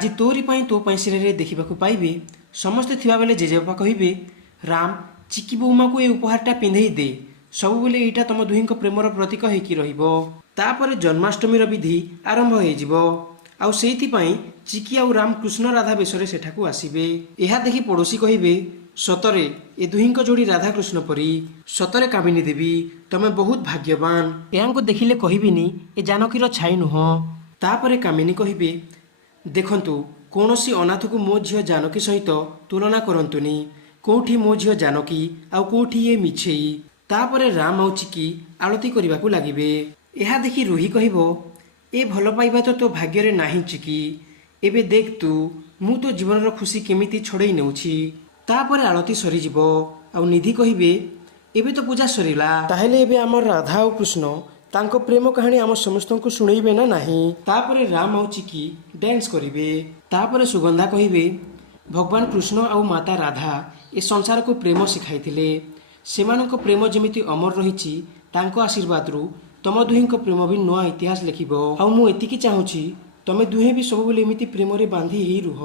ଆଜି ତୋରି ପାଇଁ ତୋ ପାଇଁ ସିରିଏଲରେ ଦେଖିବାକୁ ପାଇବେ ସମସ୍ତେ ଥିବାବେଳେ ଜେଜେବାପା କହିବେ ରାମ ଚିକି ବୋଉମାକୁ ଏ ଉପହାରଟା ପିନ୍ଧେଇ ଦେ, ସବୁବେଳେ ଏଇଟା ତମ ଦୁହିଁଙ୍କ ପ୍ରେମର ପ୍ରତୀକ ହେଇକି ରହିବ। ତାପରେ ଜନ୍ମାଷ୍ଟମୀର ବିଧି ଆରମ୍ଭ ହେଇଯିବ। ଆଉ ସେଇଥିପାଇଁ ଚିକି ଆଉ ରାମ କୃଷ୍ଣ ରାଧା ବେଶରେ ସେଠାକୁ ଆସିବେ। ଏହା ଦେଖି ପଡ଼ୋଶୀ କହିବେ ସତରେ ଏ ଦୁହିଁଙ୍କ ଯୋଡ଼ି ରାଧାକୃଷ୍ଣ ପରି। ସତରେ କାମିନୀ ଦେବୀ ତମେ ବହୁତ ଭାଗ୍ୟବାନ। ଏହାଙ୍କୁ ଦେଖିଲେ କହିବିନି ଏ ଜାନକୀର ଛାଇ ନୁହଁ। ତାପରେ କାମିନୀ କହିବେ ଦେଖନ୍ତୁ କୌଣସି ଅନାଥକୁ ମୋ ଝିଅ ଜାନକୀ ସହିତ ତୁଳନା କରନ୍ତୁନି। କୋଉଠି ମୋ ଝିଅ ଜାନକୀ ଆଉ କୋଉଠି ଏ ମିଛେଇ। ତାପରେ ରାମ ଆଉ ଚିକି ଆଳତୀ କରିବାକୁ ଲାଗିବେ। ଏହା ଦେଖି ରୁହି କହିବ ଏ ଭଲ ପାଇବା ତ ତୋ ଭାଗ୍ୟରେ ନାହିଁ ଚିକି। ଏବେ ଦେଖ ତୁ ମୁଁ ତୋ ଜୀବନର ଖୁସି କେମିତି ଛଡ଼େଇ ନେଉଛି। ତାପରେ ଆଳତୀ ସରିଯିବ ଆଉ ନିଧି କହିବେ ଏବେ ତ ପୂଜା ସରିଲା, ତାହେଲେ ଏବେ ଆମର ରାଧା ଆଉ କୃଷ୍ଣ ତାଙ୍କ ପ୍ରେମ କାହାଣୀ ଆମ ସମସ୍ତଙ୍କୁ ଶୁଣେଇବେ ନା ନାହିଁ। ତାପରେ ରାମ ଆଉ ଚିକି ଡ୍ୟାନ୍ସ କରିବେ। ତାପରେ ସୁଗନ୍ଧା କହିବେ ଭଗବାନ କୃଷ୍ଣ ଆଉ ମାତା ରାଧା ଏ ସଂସାରକୁ ପ୍ରେମ ଶିଖାଇଥିଲେ। ସେମାନଙ୍କ ପ୍ରେମ ଯେମିତି ଅମର ରହିଛି ତାଙ୍କ ଆଶୀର୍ବାଦରୁ ତମ ଦୁହିଁଙ୍କ ପ୍ରେମ ବି ନୂଆ ଇତିହାସ ଲେଖିବ। ଆଉ ମୁଁ ଏତିକି ଚାହୁଁଛି ତମେ ଦୁହେଁ ବି ସବୁବେଳେ ଏମିତି ପ୍ରେମରେ ବାନ୍ଧି ହେଇ ରୁହ।